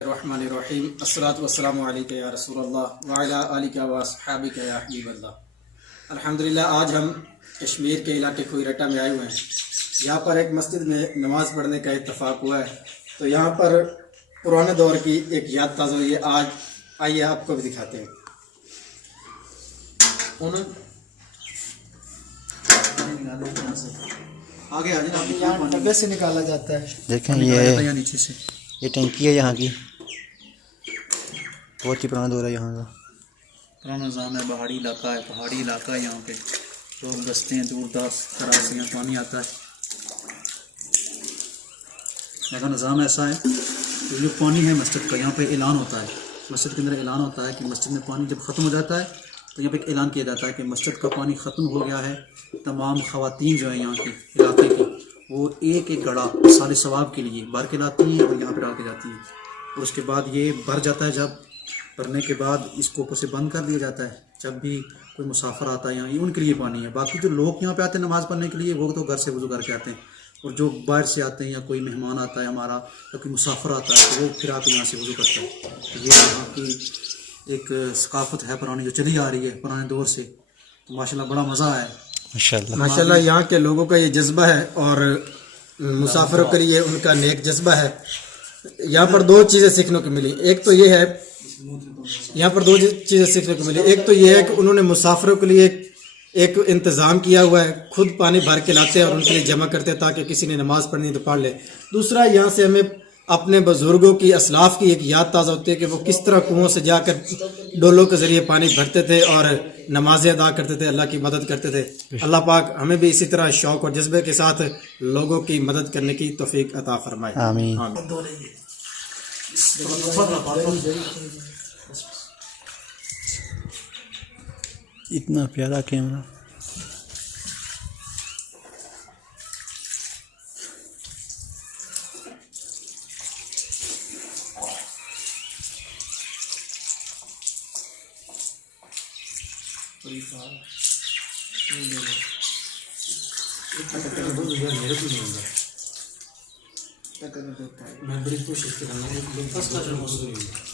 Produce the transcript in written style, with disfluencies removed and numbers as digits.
रहमानिर्रहीम अस्सलातु वस्सलामु अलैका या रसूलल्लाह व अला आलिका व अस्हाबिका या हबीबल्लाह। अल्हम्दुलिल्लाह, आज हम कश्मीर के इलाके कोईरटा में आए हुए हैं। यहाँ पर एक मस्जिद में नमाज़ पढ़ने का इत्तफाक हुआ है, तो यहाँ पर पुराने दौर की एक याद ताज़ा हुई है। आज आइए आपको भी दिखाते हैं। आगे यहाँ डब्बे से निकाला जाता है। देखें ये नीचे से ये टंकी है यहाँ की, बहुत ही पुराना दौर है यहाँ का। पुराना निज़ाम है, पहाड़ी इलाका है, यहाँ पे लोग बसते हैं, दूर दराज से यहाँ पानी आता है। यहाँ का निज़ाम ऐसा है कि जो पानी है मस्जिद का, यहाँ पे ऐलान होता है, मस्जिद के अंदर ऐलान होता है कि मस्जिद में पानी जब ख़त्म हो जाता है तो यहाँ पे एक ऐलान किया जाता है कि मस्जिद का पानी ख़त्म हो गया है। तमाम ख़वातीन जो है यहाँ के इलाके की, वो एक एक घड़ा साले सवाब के लिए भर के लाती हैं और यहाँ पे डाल के जाती हैं। और उसके बाद ये भर जाता है, जब भरने के बाद इसको ऊपर से बंद कर दिया जाता है। जब भी कोई मुसाफिर आता है यहाँ, ये उनके लिए पानी है। बाकी जो लोग यहाँ पे आते हैं नमाज़ पढ़ने के लिए, वो तो घर से वज़ू करके आते हैं, और जो बाहर से आते हैं या कोई मेहमान आता है हमारा या कोई मुसाफिर आता है, तो वो फिर आके यहाँ से वज़ू करता है। तो ये यहाँ की एक सकाफ़त है पुरानी, जो चली आ रही है पुराने दौर से। तो माशाल्लाह बड़ा मज़ा है। माशाल्लाह यहाँ के लोगों का ये जज्बा है और मुसाफिरों के लिए उनका नेक जज्बा है। यहाँ पर दो चीज़ें सीखने को मिली। एक तो ये है, यहाँ पर दो चीज़ें सीखने को मिली। एक तो ये है कि उन्होंने मुसाफिरों के लिए एक इंतज़ाम किया हुआ है, खुद पानी भर के लाते हैं और उनके लिए जमा करते हैं ताकि किसी ने नमाज़ पढ़नी तो पढ़ ले। दूसरा, यहाँ से हमें अपने बुजुर्गों की, असलाफ की एक याद ताज़ा होती है कि वो किस तरह कुओं से जाकर डोलों के ज़रिए पानी भरते थे और नमाज़ें अदा करते थे, अल्लाह की मदद करते थे। अल्लाह पाक हमें भी इसी तरह शौक़ और जज्बे के साथ लोगों की मदद करने की तौफीक अता फरमाए। आमीन। इतना प्यारा कैमरा। मैं बड़ी कोशिश कर रहा हूँ।